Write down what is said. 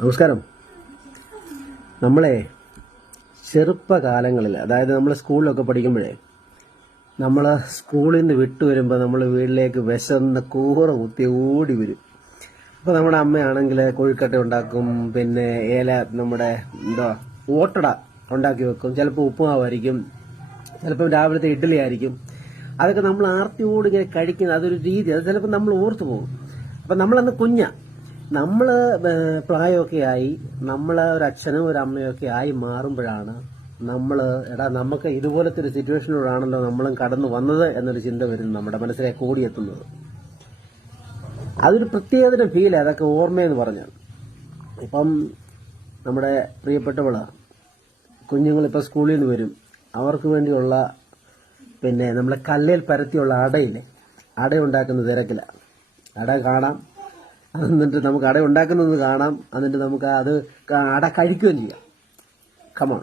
നമസ്കാരം. നമ്മളെ ചെറുപ്പകാലങ്ങളിൽ, അതായത് നമ്മൾ സ്കൂളിലൊക്കെ പഠിക്കുമ്പോഴേ, നമ്മൾ സ്കൂളിൽ നിന്ന് വിട്ടു വരുമ്പോൾ നമ്മൾ വീട്ടിലേക്ക് വിശന്ന് കൂറ കുത്തി ഓടി വരും. അപ്പോൾ നമ്മുടെ അമ്മയാണെങ്കിൽ കൊഴുക്കട്ട ഉണ്ടാക്കും, പിന്നെ നമ്മുടെ ഓട്ടട ഉണ്ടാക്കി വെക്കും, ചിലപ്പോൾ ഉപ്പുമാവായിരിക്കും, ചിലപ്പോൾ രാവിലത്തെ ഇഡ്ഡലി ആയിരിക്കും. അതൊക്കെ നമ്മൾ ആർത്തിയോട് ഇങ്ങനെ കഴിക്കുന്നത് അതൊരു രീതി, അത് ചിലപ്പോൾ നമ്മൾ ഓർത്തു പോകും. അപ്പം നമ്മളന്ന് നമ്മൾ പ്രായമൊക്കെ ആയി, നമ്മൾ ഒരു അച്ഛനും ഒരു അമ്മയൊക്കെ ആയി മാറുമ്പോഴാണ് നമുക്ക് ഇതുപോലത്തെ ഒരു സിറ്റുവേഷനിലൂടെയാണല്ലോ നമ്മളും കടന്നു വന്നത് എന്നൊരു ചിന്ത വരുന്നു, നമ്മുടെ മനസ്സിലേക്ക് ഓടിയെത്തുന്നത്. അതൊരു പ്രത്യേകതരം ഫീൽ, അതൊക്കെ ഓർമ്മയെന്ന് പറഞ്ഞാൽ. ഇപ്പം നമ്മുടെ പ്രിയപ്പെട്ടവള് കുഞ്ഞുങ്ങളിപ്പോൾ സ്കൂളിൽ നിന്ന് വരും, അവർക്ക് വേണ്ടിയുള്ള പിന്നെ നമ്മളെ കല്ലിൽ പരത്തിയുള്ള അട ഉണ്ടാക്കുന്ന തിരക്കില്ല. അട കാണാം, എന്നിട്ട് നമുക്ക് അട ഉണ്ടാക്കുന്നത് കാണാം, എന്നിട്ട് നമുക്ക് അട കഴിക്കുകയും ചെയ്യാം. കമോൺ.